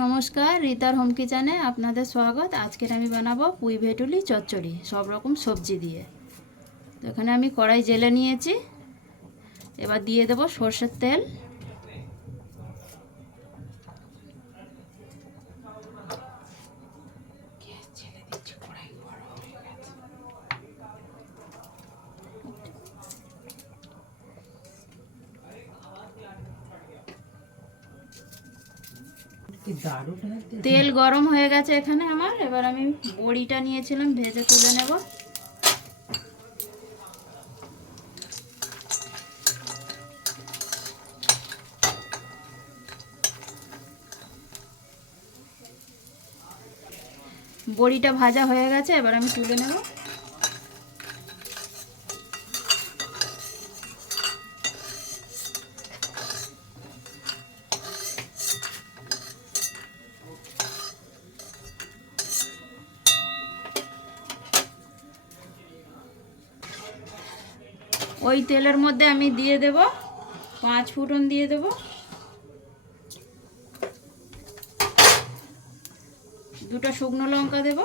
নমস্কার, রিতার হোম কিচেনে আপনাদের স্বাগত। আজকের আমি বানাবো পুঁই ভেটুলি চচ্চড়ি সব রকম সবজি দিয়ে। তো এখানে আমি কড়াই জেলে নিয়েছি। এবার দিয়ে দেব সর্ষের তেল। তেল গরম হয়ে গেছে এখানে আমার। এবার আমি বড়িটা নিয়েছিলাম, ভেজে তুলে নেব। বড়িটা ভাজা হয়ে গেছে, এবার আমি তুলে নেব। ওই তেলের মধ্যে আমি দিয়ে দেব 5 ফোড়ন, দিয়ে দেব 2টা শুকনো লঙ্কা দেব,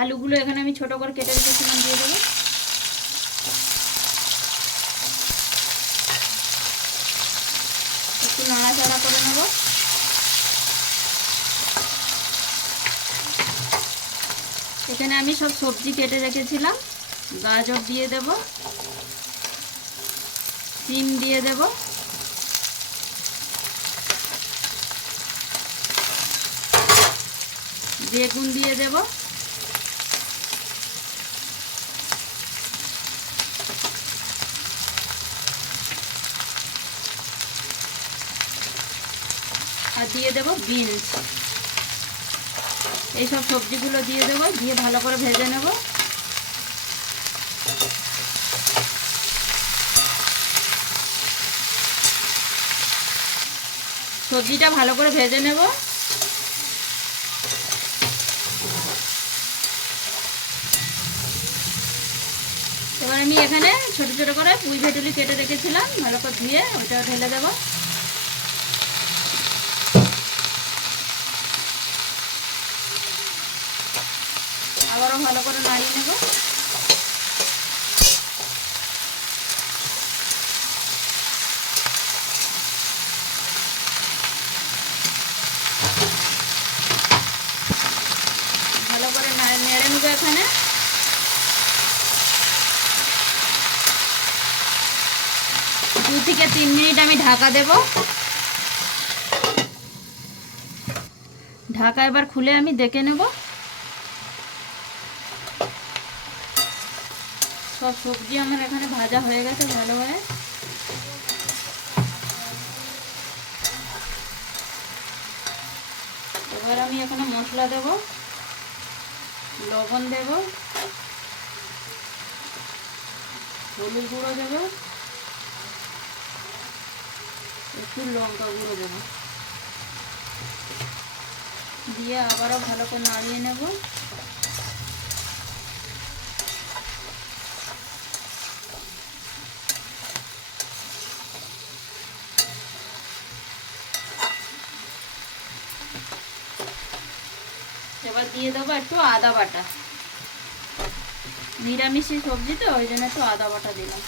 আলুগুলো এখানে আমি ছোট করে কেটে রেখেছিলাম দিয়ে দেবো। একটু নাড়াচাড়া করে নেব। এখানে আমি সব সবজি কেটে রেখেছিলাম। গাজর দিয়ে দেব, সিম দিয়ে দেব, বেগুন দিয়ে দেব, আর দিয়ে দেব বিনস। এইসব সবজিগুলো দিয়ে দেবো, দিয়ে ভালো করে ভেজে নেব। সবজিটা ভালো করে ভেজে নেব। এবার আমি এখানে ছোট ছোট করে পুঁই ভেটুলি কেটে রেখেছিলাম, ভালো করে ধুয়ে ওটা ঢেলে দেব। আবারও ভালো করে নাড়িয়ে নেব। ভালো করে নেড়ে নেব। এখানে 2 থেকে 3 মিনিট আমি ঢাকা দেব। ঢাকা এবার খুলে আমি দেখে নেব। সব সবজি আমার এখানে ভাজা হয়ে গেছে ভালোভাবে। এবার আমি এখানে মশলা দেব, লবণ দেব, হলুদ গুঁড়ো দেব, একটু লঙ্কা গুঁড়ো দেব, দিয়ে আবারও ভালো করে নাড়িয়ে নেব। এবার দিয়ে দেবো একটু আদা বাটা। নিরামিষি সবজি তো, ওই জন্য একটু আদা বাটা দিলাম।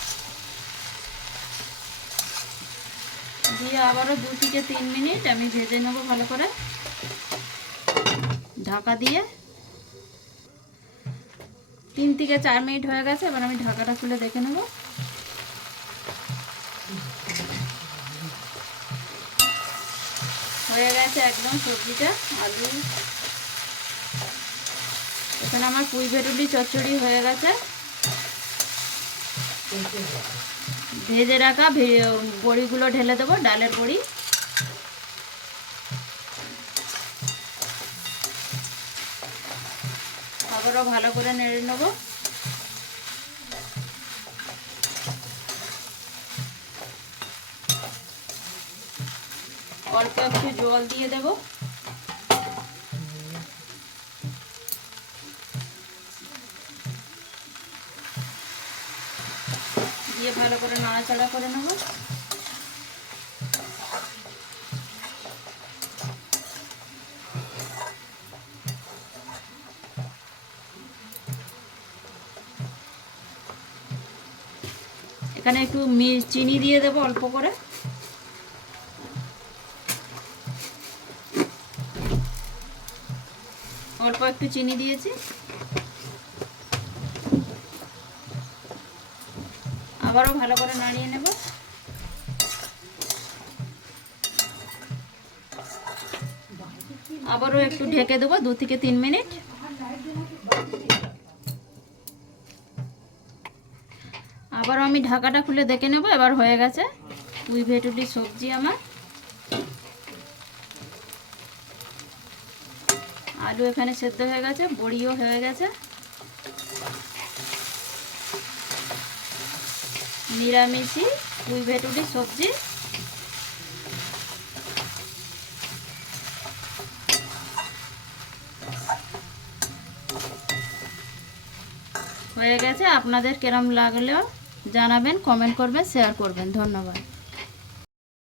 দিয়ে আবারও 2 থেকে 3 মিনিট আমি ভেজে নেব ভালো করে ঢাকা দিয়ে। 3 থেকে 4 মিনিট হয়ে গেছে। এবার আমি ঢাকাটা খুলে দেখে নেব। হয়ে গেছে একদম সবজিটা। আলু এখানে আমার পুঁই ভেটুলি চচ্চড়ি হয়ে গেছে। ভেজে রাখা বড়িগুলো ঢেলে দেবো, ডালের বড়ি। আবারও ভালো করে নেড়ে নেব। অল্প একটু জল দিয়ে দেব। দিয়ে ভালো করে নাড়াচাড়া করে নেব। এখানে একটু চিনি দিয়ে দেবো অল্প করে। অল্প একটু চিনি দিয়েছি। আবারও ভালো করে নাড়িয়ে নেব। আবারও একটু ঢেকে দেবো 2 থেকে 3 মিনিট। আবারও আমি ঢাকাটা খুলে দেখে নেব। এবার হয়ে গেছে পুঁই ভেটুলি সবজি আমার। আলু এখানে সেদ্ধ হয়ে গেছে, বড়িও হয়ে গেছে। নিরামিষি পুঁই ভেটুলি সবজি হয়ে গেছে। আপনাদের কেরম লাগলেও জানাবেন, কমেন্ট করবেন, শেয়ার করবেন। ধন্যবাদ।